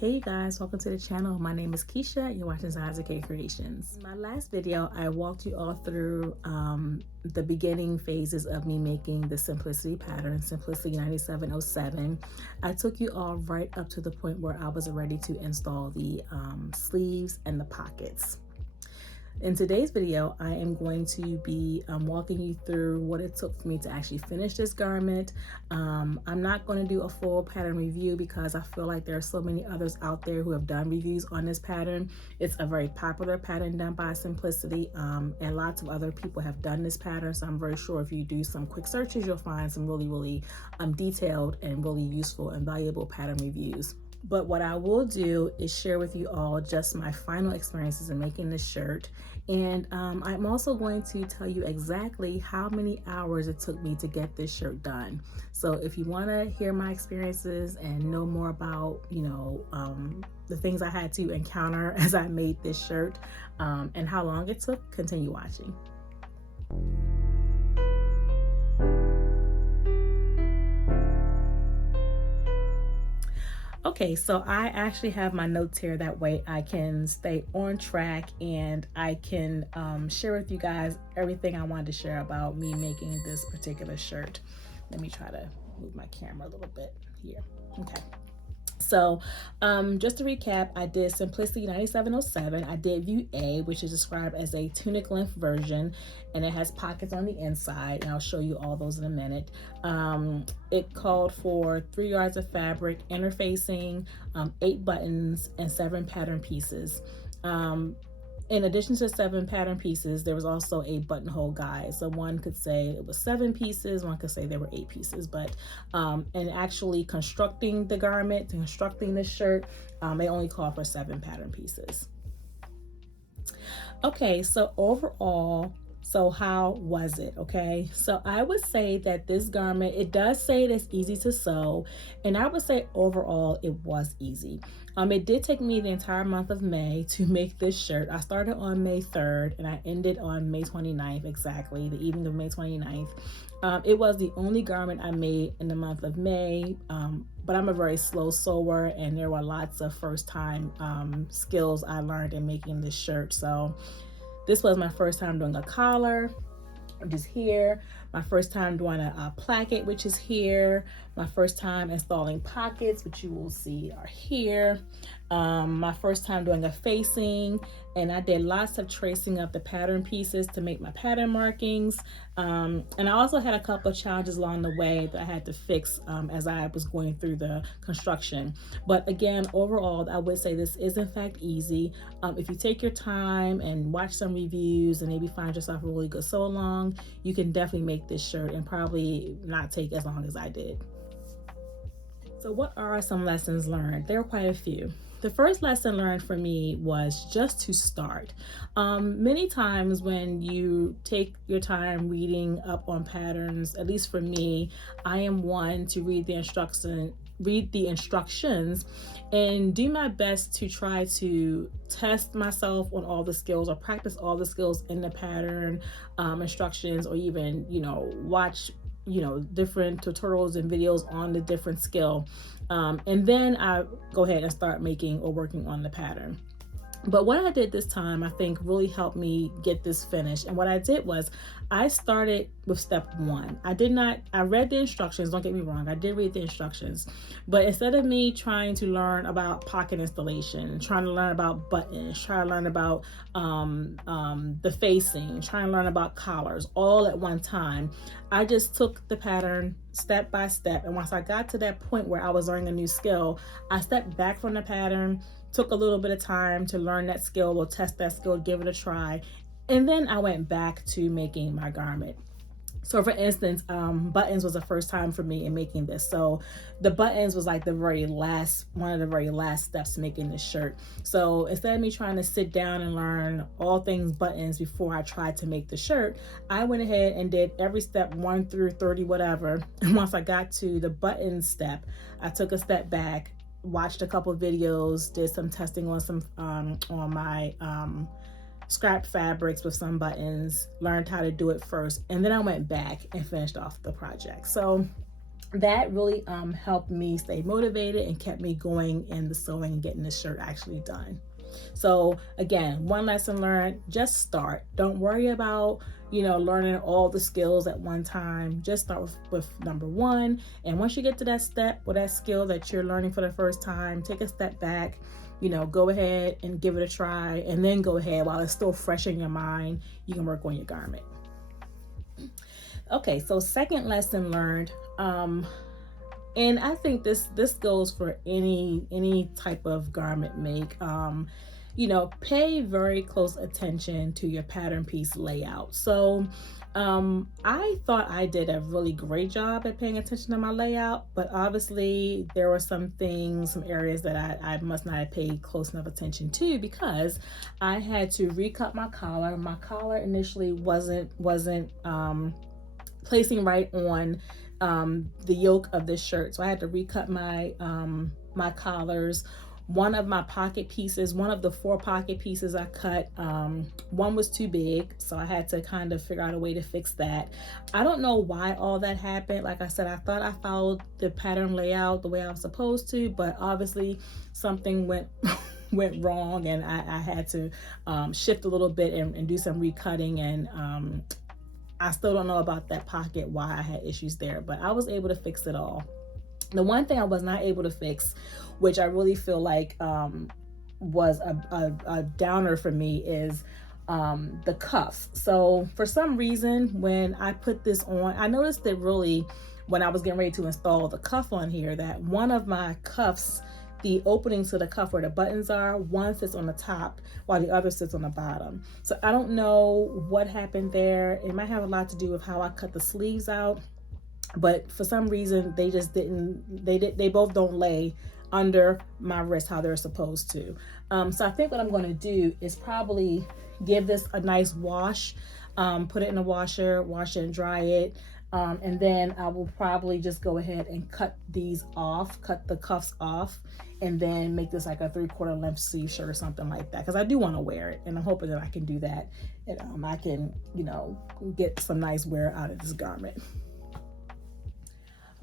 Hey you guys, welcome to the channel. My name is Keisha. You're watching Zaza K Creations. In my last video, I walked you all through the beginning phases of me making the Simplicity pattern, Simplicity 9707. I took you all right up to the point where I was ready to install the sleeves and the pockets. In today's video, I am going to be walking you through what it took for me to actually finish this garment. I'm not going to do a full pattern review because I feel like there are so many others out there who have done reviews on this pattern. It's a very popular pattern done by Simplicity, and lots of other people have done this pattern. So I'm very sure if you do some quick searches, you'll find some really detailed and really useful and valuable pattern reviews. But what I will do is share with you all just my final experiences in making this shirt. And I'm also going to tell you exactly how many hours it took me to get this shirt done. So if you want to hear my experiences and know more about, the things I had to encounter as I made this shirt and how long it took, continue watching. Okay, so I actually have my notes here. That way I can stay on track and I can share with you guys everything I wanted to share about me making this particular shirt. Let me try to move my camera a little bit here. Okay. So just to recap, I did Simplicity 9707. I did View A, which is described as a tunic length version, and it has pockets on the inside, and I'll show you all those in a minute. It called for 3 yards of fabric, interfacing, 8 buttons, and 7 pattern pieces. In addition to 7 pattern pieces, there was also a buttonhole guide. So one could say it was 7 pieces, one could say there were 8 pieces, but in actually constructing the garment, constructing this shirt, they only call for 7 pattern pieces. Okay, so overall, so how was it? Okay, so I would say that this garment, it does say it is easy to sew, and I would say overall it was easy. It did take me the entire month of May to make this shirt. I started on May 3rd and I ended on May 29th, exactly, the evening of May 29th. It was the only garment I made in the month of May, but I'm a very slow sewer, and there were lots of first time skills I learned in making this shirt. So this was my first time doing a collar, which is here. My first time doing a placket, which is here. My first time installing pockets, which you will see are here. My first time doing a facing, and I did lots of tracing of the pattern pieces to make my pattern markings. And I also had a couple of challenges along the way that I had to fix as I was going through the construction. But again, overall, I would say this is in fact easy. If you take your time and watch some reviews and maybe find yourself a really good sew along, you can definitely make this shirt and probably not take as long as I did. So what are some lessons learned? There are quite a few. The first lesson learned for me was just to start. Many times when you take your time reading up on patterns, at least for me, I am one to read the instructions and do my best to try to test myself on all the skills or practice all the skills in the pattern instructions, or even, watch different tutorials and videos on the different skill. And then I go ahead and start making or working on the pattern. But what I did this time, I think, really helped me get this finished. And what I did was I started with step 1. I read the instructions, don't get me wrong, I did read the instructions. But instead of me trying to learn about pocket installation, trying to learn about buttons, trying to learn about the facing, trying to learn about collars all at one time, I just took the pattern step by step. And once I got to that point where I was learning a new skill, I stepped back from the pattern, took a little bit of time to learn that skill or test that skill, give it a try, and then I went back to making my garment. So for instance, buttons was the first time for me in making this. So the buttons was like one of the very last steps to making this shirt. So instead of me trying to sit down and learn all things buttons before I tried to make the shirt, I went ahead and did every step 1 through 30, whatever. And once I got to the button step, I took a step back, watched a couple of videos, did some testing on some on my scrap fabrics with some buttons, learned how to do it first, and then I went back and finished off the project. So that really helped me stay motivated and kept me going in the sewing and getting the shirt actually done. So again, one lesson learned, just start. Don't worry about, learning all the skills at one time. Just start with number one. And once you get to that step or that skill that you're learning for the first time, take a step back, go ahead and give it a try. And then go ahead, while it's still fresh in your mind, you can work on your garment. Okay, so second lesson learned, and I think this goes for any type of garment make. Pay very close attention to your pattern piece layout. So I thought I did a really great job at paying attention to my layout, but obviously there were some things, some areas that I must not have paid close enough attention to, because I had to recut my collar. My collar initially wasn't placing right on the yoke of this shirt, so I had to recut my collars. One of my pocket pieces, one of the 4 pocket pieces I cut, one was too big, so I had to kind of figure out a way to fix that. I don't know why all that happened. Like I said, I thought I followed the pattern layout the way I was supposed to, but obviously something went wrong, and I had to shift a little bit and do some recutting, and I still don't know about that pocket, why I had issues there, but I was able to fix it all. The one thing I was not able to fix, which I really feel like was a downer for me, is the cuffs. So for some reason, when I put this on, I noticed that really when I was getting ready to install the cuff on here, that one of my cuffs, the opening to the cuff where the buttons are, one sits on the top while the other sits on the bottom. So I don't know what happened there. It might have a lot to do with how I cut the sleeves out, but for some reason they just didn't, they both don't lay under my wrist how they're supposed to. So I think what I'm going to do is probably give this a nice wash, put it in the washer, wash it and dry it. And then I will probably just go ahead and cut these off, cut the cuffs off, and then make this like a 3/4 length sleeve shirt or something like that, because I do want to wear it, and I'm hoping that I can do that, and I can, get some nice wear out of this garment.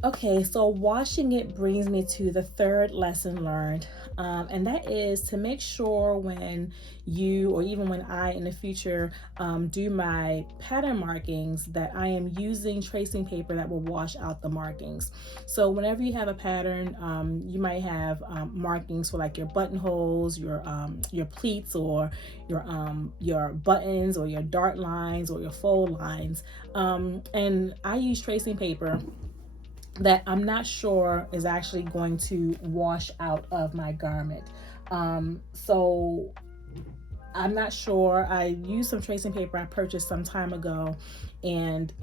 Okay, so washing it brings me to the third lesson learned, and that is to make sure when you, or even when I in the future do my pattern markings, that I am using tracing paper that will wash out the markings. So whenever you have a pattern, you might have markings for like your buttonholes, your pleats, or your buttons, or your dart lines, or your fold lines, and I use tracing paper that I'm not sure is actually going to wash out of my garment. So I'm not sure. I used some tracing paper I purchased some time ago, and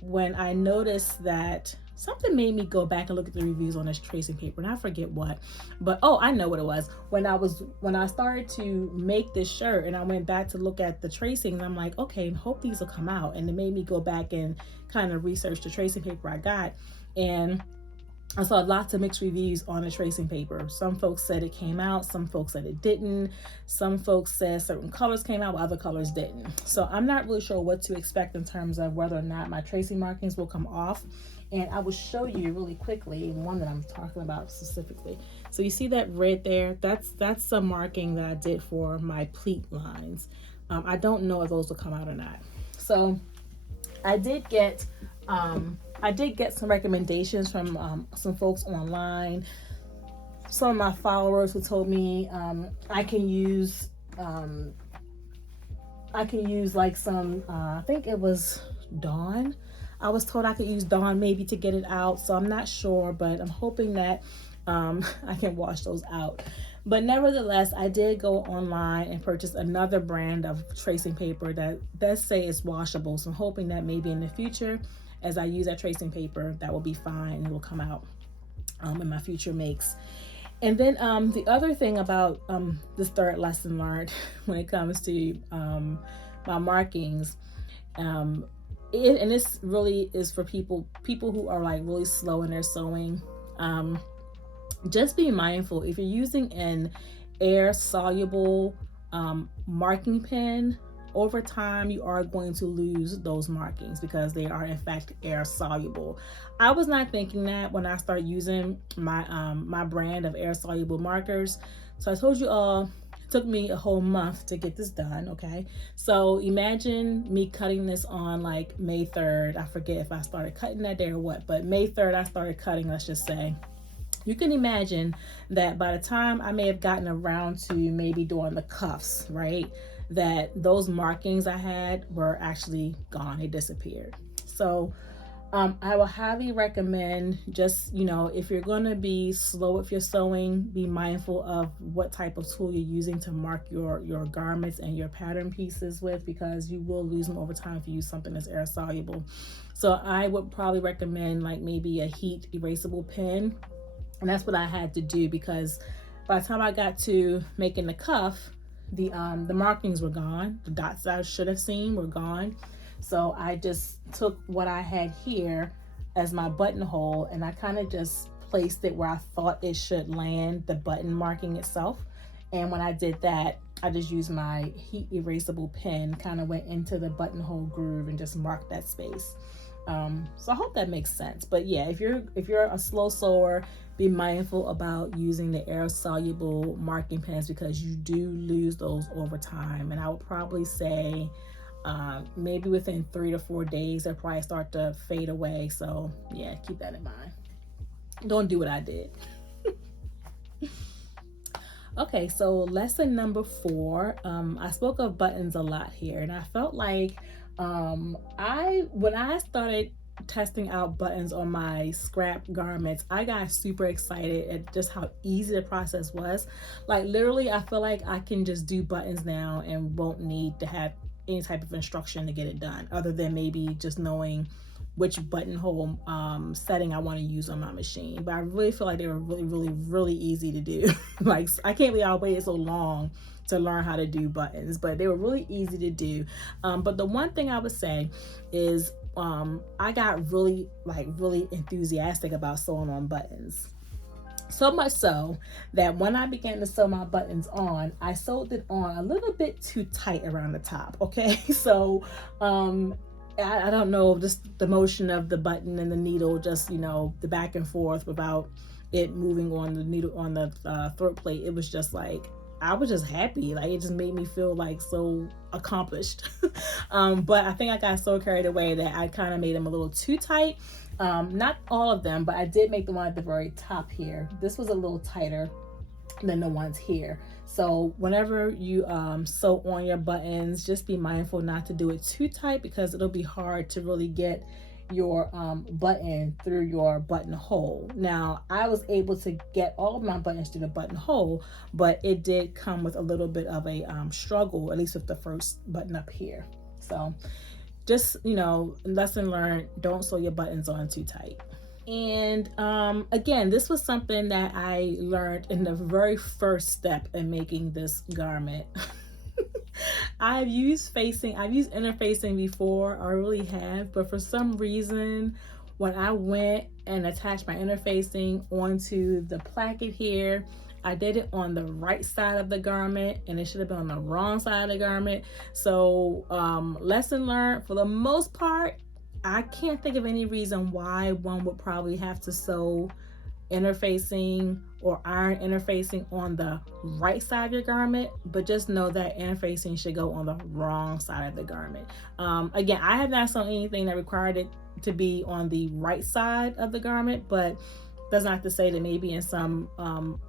when I noticed that, something made me go back and look at the reviews on this tracing paper, and I forget what, but I know what it was. When I started to make this shirt and I went back to look at the tracings, I'm like, okay, hope these will come out. And it made me go back and kind of research the tracing paper I got, and I saw lots of mixed reviews on the tracing paper. Some folks said it came out, some folks said it didn't, some folks said certain colors came out while other colors didn't. So I'm not really sure what to expect in terms of whether or not my tracing markings will come off. And I will show you really quickly one that I'm talking about specifically. So you see that red there? That's some marking that I did for my pleat lines. I don't know if those will come out or not. So I did get some recommendations from some folks online, some of my followers who told me I can use like some, I think it was Dawn. I was told I could use Dawn maybe to get it out, so I'm not sure, but I'm hoping that I can wash those out. But nevertheless, I did go online and purchase another brand of tracing paper that does say it's washable, so I'm hoping that maybe in the future, as I use that tracing paper, that will be fine and it will come out in my future makes. And then the other thing about this third lesson learned when it comes to my markings, and this really is for people who are like really slow in their sewing. Just be mindful, if you're using an air soluble marking pen, over time you are going to lose those markings because they are in fact air soluble. I was not thinking that when I started using my brand of air soluble markers. So I told you all it took me a whole month to get this done. Okay, so imagine me cutting this on like May 3rd. I forget if I started cutting that day or what, but May 3rd I started cutting, let's just say. You can imagine that by the time I may have gotten around to maybe doing the cuffs, right, that those markings I had were actually gone. They disappeared. So I will highly recommend, just, if you're going to be slow with your sewing, be mindful of what type of tool you're using to mark your garments and your pattern pieces with, because you will lose them over time if you use something that's air soluble. So I would probably recommend like maybe a heat erasable pen. And that's what I had to do, because by the time I got to making the cuff, the markings were gone. The dots I should have seen were gone. So I just took what I had here as my buttonhole, and I kind of just placed it where I thought it should land, the button marking itself. And when I did that, I just used my heat erasable pen, kind of went into the buttonhole groove and just marked that space. So I hope that makes sense. But yeah, if you're a slow sewer, be mindful about using the air soluble marking pens, because you do lose those over time. And I would probably say maybe within 3 to 4 days they'll probably start to fade away. So yeah, keep that in mind. Don't do what I did. Okay, so lesson number 4. I spoke of buttons a lot here, and I felt like when I started testing out buttons on my scrap garments, I got super excited at just how easy the process was. Like literally, I feel like I can just do buttons now and won't need to have any type of instruction to get it done, other than maybe just knowing which buttonhole setting I want to use on my machine. But I really feel like they were really, really, really easy to do. Like, I can't believe I waited so long to learn how to do buttons, but they were really easy to do. But the one thing I would say is I got really enthusiastic about sewing on buttons. So much so that when I began to sew my buttons on, I sewed it on a little bit too tight around the top. Okay, so I don't know, just the motion of the button and the needle, just the back and forth without it moving on the needle on the throat plate. It was just like, I was just happy. Like, it just made me feel like so accomplished. But I think I got so carried away that I kind of made them a little too tight. Not all of them, but I did make the one at the very top here. This was a little tighter than the ones here. So whenever you sew on your buttons, just be mindful not to do it too tight, because it'll be hard to really get your button through your buttonhole. Now, I was able to get all of my buttons through the buttonhole, but it did come with a little bit of a struggle, at least with the first button up here. So just, lesson learned, don't sew your buttons on too tight. And again, this was something that I learned in the very first step in making this garment. I've used interfacing before, I really have, but for some reason, when I went and attached my interfacing onto the placket here, I did it on the right side of the garment, and it should have been on the wrong side of the garment. So lesson learned, for the most part, I can't think of any reason why one would probably have to sew interfacing or iron interfacing on the right side of your garment, but just know that interfacing should go on the wrong side of the garment. Again, I have not sewn anything that required it to be on the right side of the garment, but that's not to say that maybe in some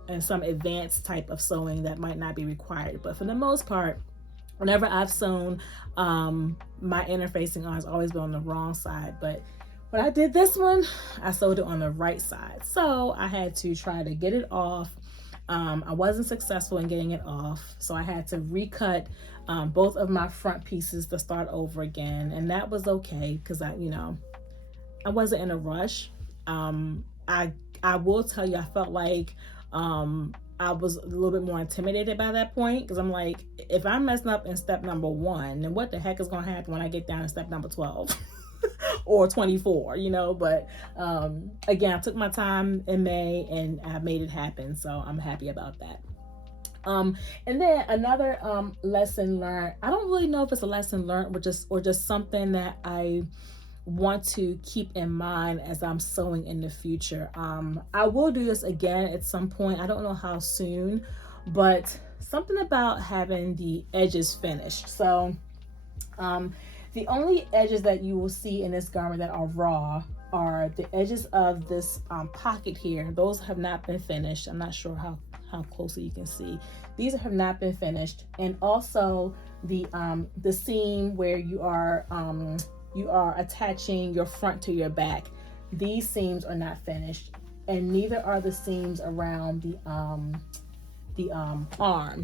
advanced type of sewing that might not be required. But for the most part, whenever I've sewn my interfacing on, it's always been on the wrong side. But when I did this one, I sewed it on the right side. So I had to try to get it off. I wasn't successful in getting it off. So I had to recut both of my front pieces to start over again. And that was okay, because I wasn't in a rush. I will tell you, I felt like I was a little bit more intimidated by that point, because I'm like, if I'm messing up in step number 1, then what the heck is going to happen when I get down to step number 12 or 24, But again, I took my time in May and I made it happen, so I'm happy about that. And then another lesson learned. I don't really know if it's a lesson learned or just something that I want to keep in mind as I'm sewing in the future. I will do this again at some point. I don't know how soon, but something about having the edges finished. So the only edges that you will see in this garment that are raw are the edges of this pocket here. Those have not been finished. I'm not sure how closely you can see. These have not been finished. And also the seam where you are attaching your front to your back. These seams are not finished, and neither are the seams around the arm,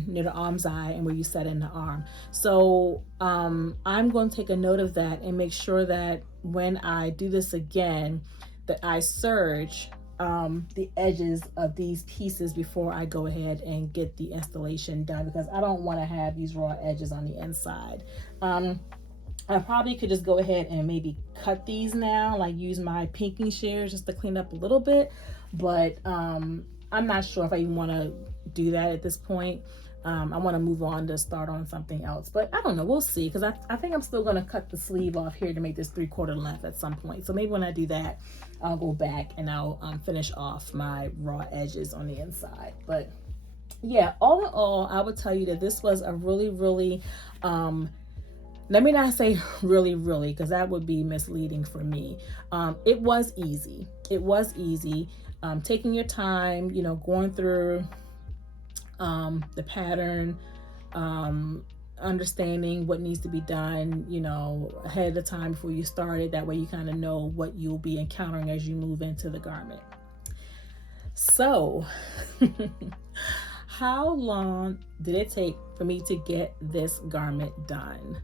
near the arm's eye and where you set in the arm. So I'm going to take a note of that and make sure that when I do this again, that I serge the edges of these pieces before I go ahead and get the installation done, because I don't want to have these raw edges on the inside. I probably could just go ahead and maybe cut these now, like use my pinking shears just to clean up a little bit, but I'm not sure if I even want to do that at this point. I want to move on to start on something else, but I don't know, we'll see, because I think I'm still going to cut the sleeve off here to make this 3/4 length at some point. So maybe when I do that, I'll go back and I'll finish off my raw edges on the inside. But yeah, all in all, I would tell you that this was a really let me not say really, because that would be misleading for me. It was easy. It was easy. Taking your time, going through the pattern, understanding what needs to be done, ahead of time before you start it. That way you kind of know what you'll be encountering as you move into the garment. So, how long did it take for me to get this garment done?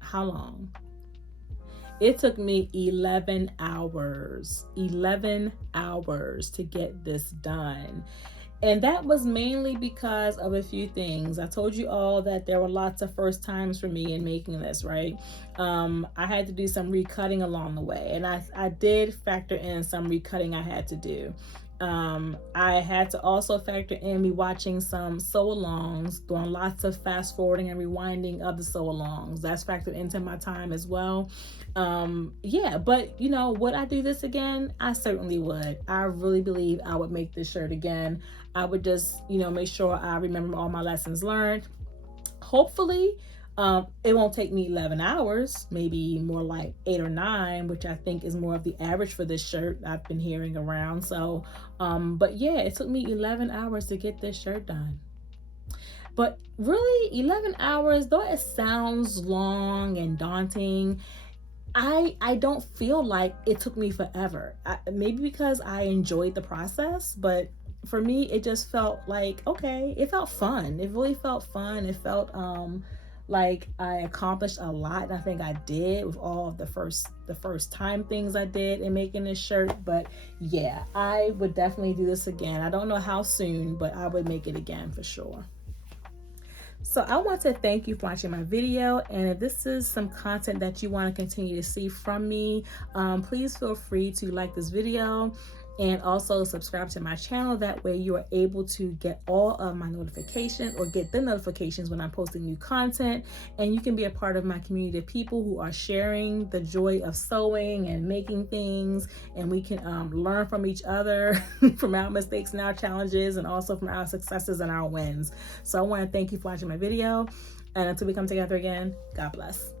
How long? It took me 11 hours to get this done. And that was mainly because of a few things. I told you all that there were lots of first times for me in making this, right? I had to do some recutting along the way, and I did factor in some recutting I had to do. I had to also factor in me watching some sew-alongs, doing lots of fast forwarding and rewinding of the sew-alongs. That's factored into my time as well. Yeah, but would I do this again? I certainly would. I really believe I would make this shirt again. I would just, make sure I remember all my lessons learned. Hopefully, it won't take me 11 hours, maybe more like 8 or 9, which I think is more of the average for this shirt I've been hearing around. So, but yeah, it took me 11 hours to get this shirt done. But really, 11 hours, though it sounds long and daunting, I don't feel like it took me forever. Maybe because I enjoyed the process, but for me, it just felt like, okay, it felt fun. It really felt fun. It felt, like I accomplished a lot, and I think I did with all of the first time things I did in making this shirt. But yeah, I would definitely do this again. I don't know how soon, but I would make it again for sure. So I want to thank you for watching my video, and if this is some content that you want to continue to see from me, please feel free to like this video and also subscribe to my channel. That way you are able to get all of my notifications, or get the notifications when I'm posting new content, and you can be a part of my community of people who are sharing the joy of sewing and making things, and we can learn from each other from our mistakes and our challenges, and also from our successes and our wins. So I want to thank you for watching my video, and until we come together again, God bless.